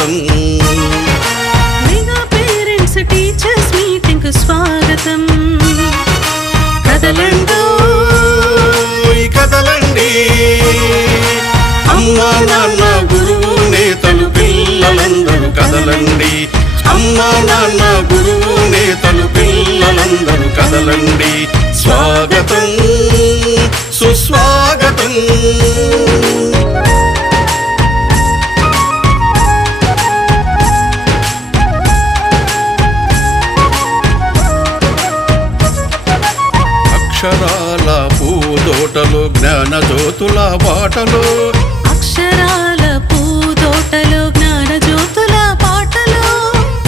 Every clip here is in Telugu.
స్వాగతం. మెగా పేరెంట్స్ టీచర్స్ మీటింగ్ కు స్వాగతం. కదలండి కదలండి, అమ్మా నాన్న గురువు నేతలు పిల్లలందరూ కదలండి. అమ్మా నాన్న గురువు నేతలు పిల్లలందరూ కదలండి. స్వాగతం సుస్వాగతం. అక్షరాల పూదోటలో జ్ఞాన జ్యోతుల బాటలో, అక్షరాల పూదోటలో జ్ఞాన జ్యోతుల పాటలో,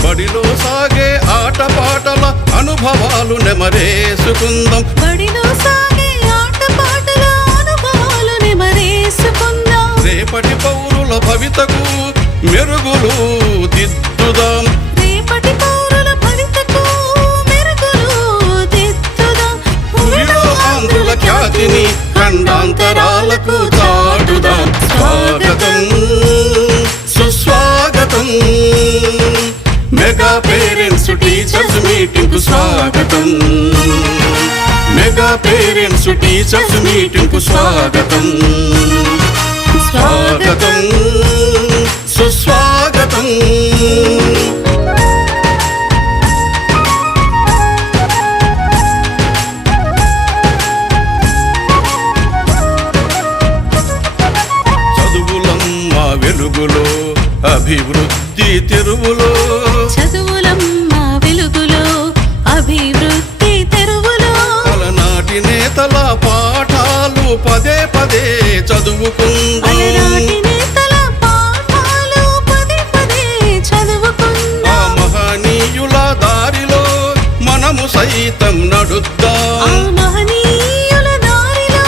బడిలో సాగే ఆట పాటల అనుభవాలు నెమరేసుకుందాం. బడిలో సాగే ఆట పాటల అనుభవాలు నెమరేసుకుందాం. రేపటి పౌరుల భవితకు మెరుగులు దిద్దుదాం. రేపటి పౌరుల భవితకు మెరుగులు దిద్దుదాం. భూమిలో ఆంధ్రుల ఖ్యాతిని ఖండాంతరాలకు చాటుదాం. స్వాగతం సుస్వాగతం. మెగా పేరెంట్స్ టీచర్స్ మీటింగ్ కు స్వాగతం. మెగా పేరెంట్స్ టీచర్స్ మీటింగ్ కు స్వాగతం. స్వాగతం సుస్వాగతం. చదువులమ్మ వెలుగులో అభివృద్ధి తెరువులో, చదువులమ్మ వెలుగులో అభివృద్ధి తెరువులో, అలనాటి నేతల పాఠాలు పదే పదే చదువుకుందాం. అలనాటి నేతల పాఠాలు పదే పదే చదువుకుందాం. ఆ మహనీయుల దారిలో మనము సైతం నడుద్దాం. ఆ మహనీయుల దారిలో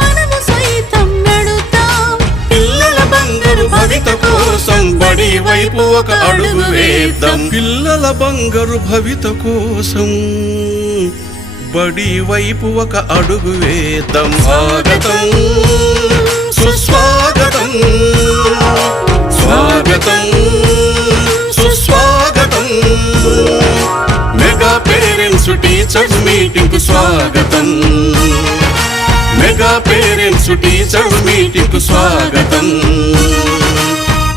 మనము సైతం నడుద్దాం. పిల్లల బంగారు భవిత కోసం బడి వైపు ఒక అడుగు వేద్దాం. పిల్లల బంగారు భవిత కోసం బడి వైపు ఒక అడుగు వేద్దాం. స్వాగతం సుస్వాగతం. స్వాగతం సుస్వాగతం. మెగా పేరెంట్స్ టీచర్స్ మీటింగ్ కు స్వాగతం. మెగా పేరెంట్స్ టీచర్స్ మీటింగ్ కు స్వాగతం.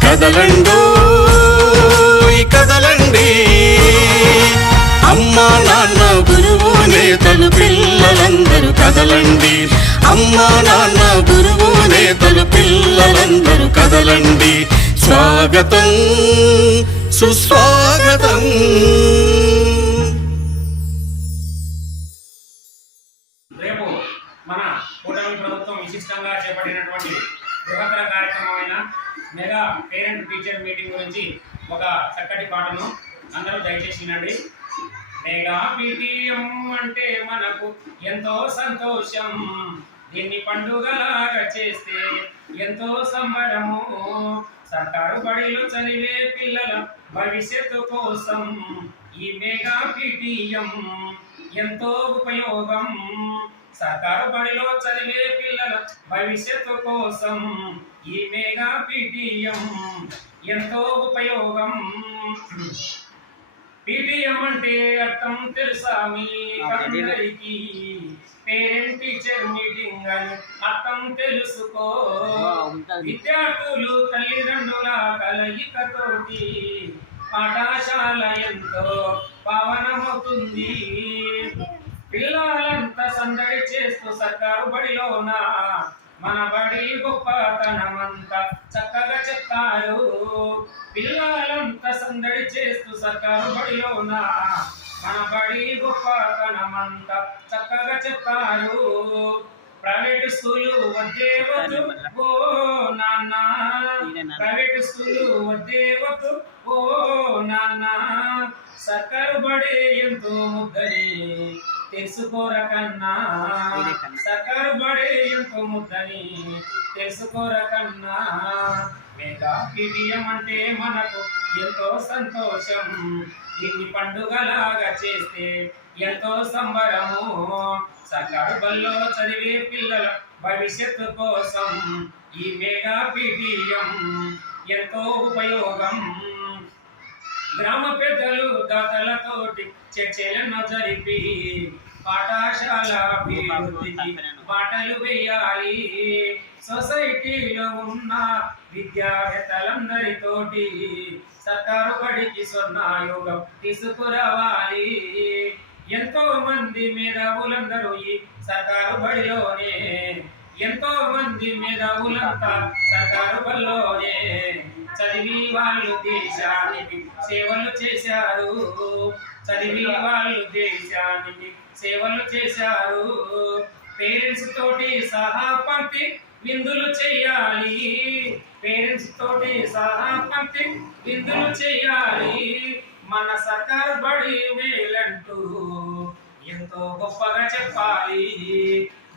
కదలండో కదలండి, అమ్మా నాన్న గురువు నేతలు పిల్లలందరూ కదలండి. అమ్మా నాన్న గురువు నేతలు పిల్లలందరూ కదలండి. స్వాగతం సుస్వాగతం. రేపు మన కూటమి ప్రభుత్వం విశిష్టంగా చేపట్టినటువంటి బృహత్తర కార్యక్రమమైన మెగా పేరెంట్ టీచర్ మీటింగ్ గురించి ఒక చక్కటి పాటను అందరూ దయచేసి వినండి. మెగా పీటీఎం అంటే మనకు ఎంతో సంతోషం, దీన్ని పండుగలాగా చేస్తే ఎంతో సంబరము. సర్కారు బడిలో చదివే పిల్లల భవిష్యత్తు కోసం ఈ మెగా పీటీఎం ఎంతో ఉపయోగం. సర్కారు బడిలో చదివే పిల్లల భవిష్యత్తు కోసం ఈ మెగా పీటీఎం ఎంతో ఉపయోగం. పీటీఎం అంటే అర్థం తెలుసా మీకందరికీ? పేరెంట్ టీచర్ మీటింగ్ అని అర్థం తెలుసుకో. విద్యార్థులు తల్లిదండ్రుల కలయికతోటి పాఠశాల ఎంతో పావనమవుతుంది. పిల్లలంతా సందడి చేస్తూ సర్కారు బడిలోన మన బడి గొప్పతనమంతా చక్కగా చెప్తారు. పిల్లలంతా సందడి చేస్తూ సర్కారు బడిలోన మన బడి గొప్పతనమంతా చక్కగా చెప్తారు. ప్రైవేట్ స్కూలు వద్దే వద్దు ఓ నాన్న, ప్రైవేట్ స్కూలు వద్దే వద్దు ఓ నాన్న, సర్కారు బడి ఎంతో ముద్దని తెలుసుకోరకన్నా. సర్కారు బడి ఎంతో ముద్దని తెలుసుకోరకన్నా. మెగా పీటీఎం అంటే మనకు ఎంతో సంతోషం, దీన్ని పండుగలాగా చేస్తే ఎంతో సంబరము. సర్కారు బల్లో చదివే పిల్లల భవిష్యత్తు కోసం ఈ మెగా పీటీఎం ఎంతో ఉపయోగం. గ్రామ పెద్దలు దాతలతోటి చర్చలను జరిపి పాఠశాల అభివృద్ధికి బాటలు వేయాలి. సొసైటీలో ఉన్న విద్యావేత్తలందరితోటి సర్కారు బడికి స్వర్ణాయోగం తీసుకురావాలి. ఎంతో మంది మేధావులందరూ ఈ సర్కారు బడిలోనే, ఎంతో మంది మేధావులంతా సర్కారు బడిలోనే చదివి వాళ్ళు దేశానికి సేవలు చేశారు. చదివి వాళ్ళు దేశానికి సేవలు చేశారు. పేరెంట్స్ తోటి సహా పంపి విందులు చేయాలి. పేరెంట్స్ తోటి సహా పంపి విందులు చేయాలి. మన సర్కారు బడి మేలంటూ ఎంతో గొప్పగా చెప్పాలి.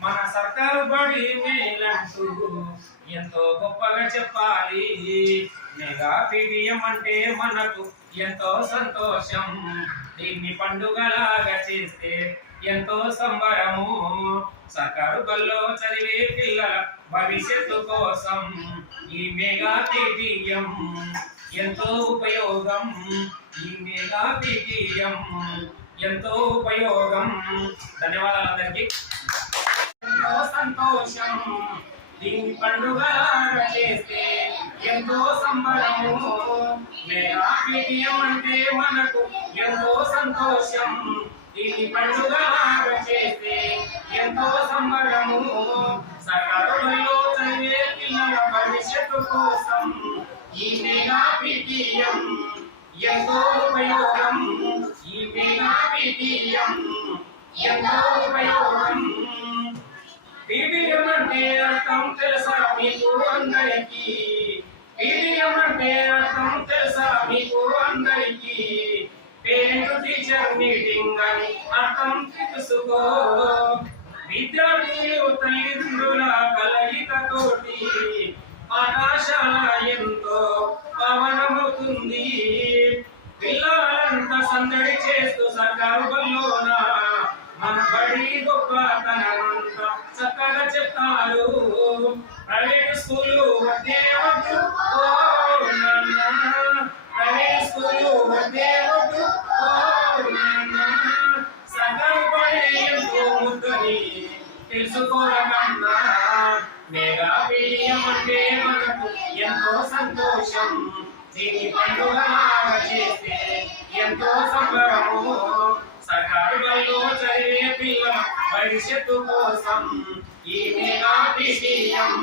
మన సర్కారు బడి మేలంటూ ఎంతో గొప్పగా చెప్పాలి. మెగా పీడిఎం అంటే మనకు ఎంతో సంతోషం. దీన్ని పండుగలాగా చేస్తే ఎంతో సంబరము. సర్కారు బల్లో చదివే పిల్లల భవిష్యత్తు కోసం ఈ మెగా పీడిఎం ఎంతో ఉపయోగం. ఈ మెగా పీడిఎం ఎంతో ఉపయోగం. ధన్యవాదాలు అందరికీ. ఎంతో సంతోషం. దీన్ని పండుగలాగా చేస్తే ఎంతో సంబరము. మెగా పీడిఎం అంటే మనకు ఎంతో సంతోషం. దీన్ని పండుగలాగా చేస్తే ఎంతో సంబరము. సర్కారు బడిలో చదివే పిల్లల భవిష్యత్తు కోసం ఈ మెగా పీడిఎం ఎంతో ఉపయోగం. ఈ మెగా పీడిఎం ఎంతో ఉపయోగం. పీడిఎం అంటే అర్థం తెలుసా మీకు అందరికీ? పీడిఎం అంటే అర్థం తెలుసా మీకు అందరికీ? పేరెంట్ టీచర్ మీటింగ్ అని అర్థం తెలుసుకో. విద్యార్థులు తల్లిదండ్రుల కలయికతోటి పాఠశాల ఎంతో పవనమవుతుంది. పిల్లలంతా సందడి చేస్తూ సర్కారు బడిలోన మన బడి గొప్పతనమంతా చక్కగా చెప్తారు. ప్రైవేట్ స్కూలు వద్దే వద్దు ఓ నాన్న, ప్రైవేట్ స్కూలు వద్దే వద్దు ఓ నాన్న. సర్కారు బడి ఎంతో ముద్దని తెలుసుకోరకన్నా. మెగా పీడిఎం అంటే మనకు ఎంతో సంతోషం. దీన్ని పండుగలాగా చేస్తే ఎంతో సంబరము. సర్కారు బడిలో చదివే పిల్లల భవిష్యత్తు కోసం ఈ మెగా పీడిఎం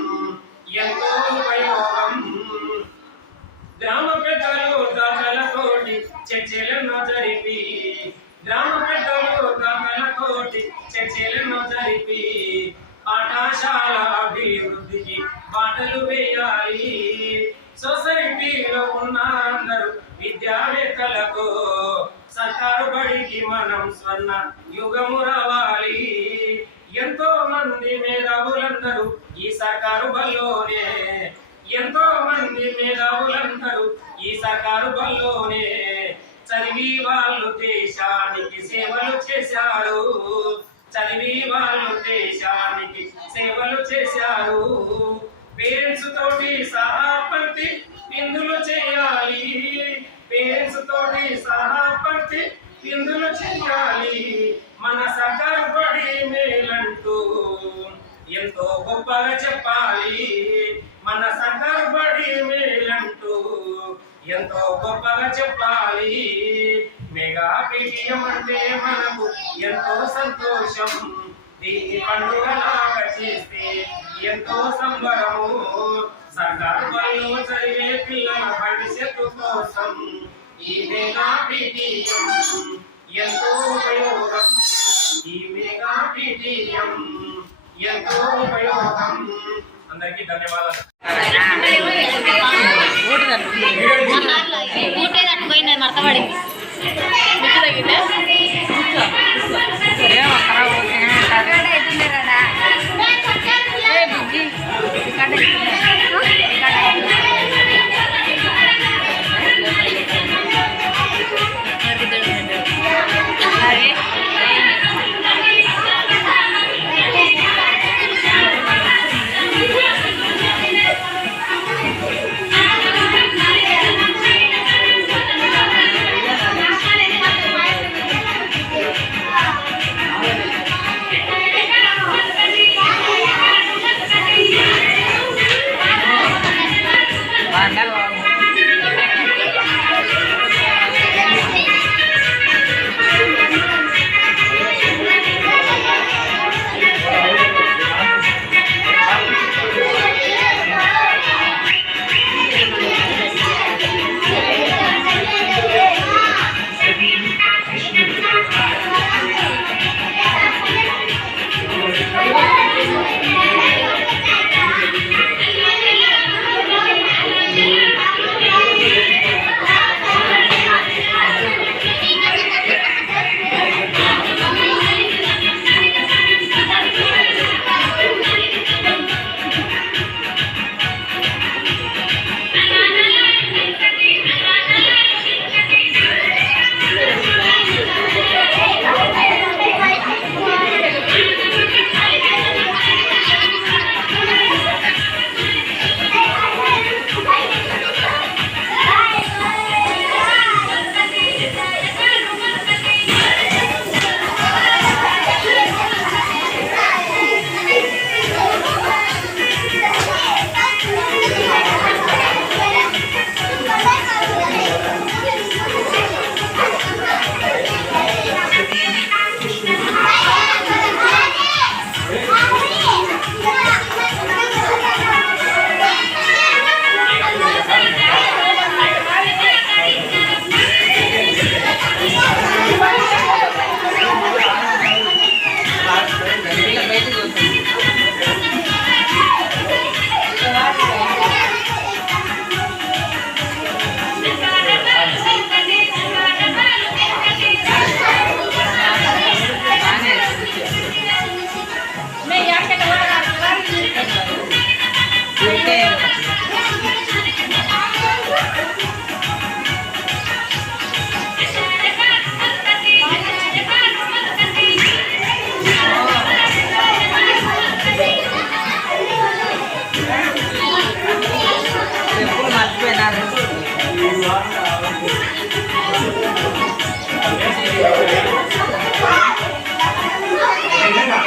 ఎంతో ఉపయోగం. గ్రామ పెద్దలు దాతలతోటి చర్చలను జరిపి, గ్రామ పెద్దలు దాతలతోటి చర్చలను జరిపి పాఠశాల అభివృద్ధికి బాటలు వేయాలి. సొసైటీలో ఉన్న అందరూ విద్యావేత్తలకు సర్కారు బడికి మనం స్వర్ణ యుగము రావాలి. ఎంతో మంది మేధావులందరూ ఈ సర్కారు బడిలోనే, ఎంతో మంది మేధావులందరూ ఈ సర్కారు బడిలోనే చదివి వాళ్ళు దేశానికి సేవలు చేశారు. చదివి వాళ్ళు దేశానికి సేవలు చేశారు. పేరెంట్స్ తోటి సహా పంపి విందులు చేయాలి. పేరెంట్స్ తోటి సహా పంపి విందులు చేయాలి. మన సర్కారు బడి మేలంటూ ఎంతో గొప్పగా చెప్పాలి. మన సర్కారు బడి మేలంటూ ఎంతో గొప్పగా చెప్పాలి. మెగా పీడిఎం అంటే మనకు ఎంతో సంతోషం. దీన్ని పండుగలాగా చేస్తే ఎంతో సంబరము. సర్కారు బడిలో చదివే పిల్లల భవిష్యత్తు కోసం ఈ మెగా పీడిఎం ఎంతో ఉపయోగం. ఈ మెగా పీడిఎం ఎంతో ఉపయోగం. అందరికీ ధన్యవాదాలు. పోయింది మడతపడింది నిజంగా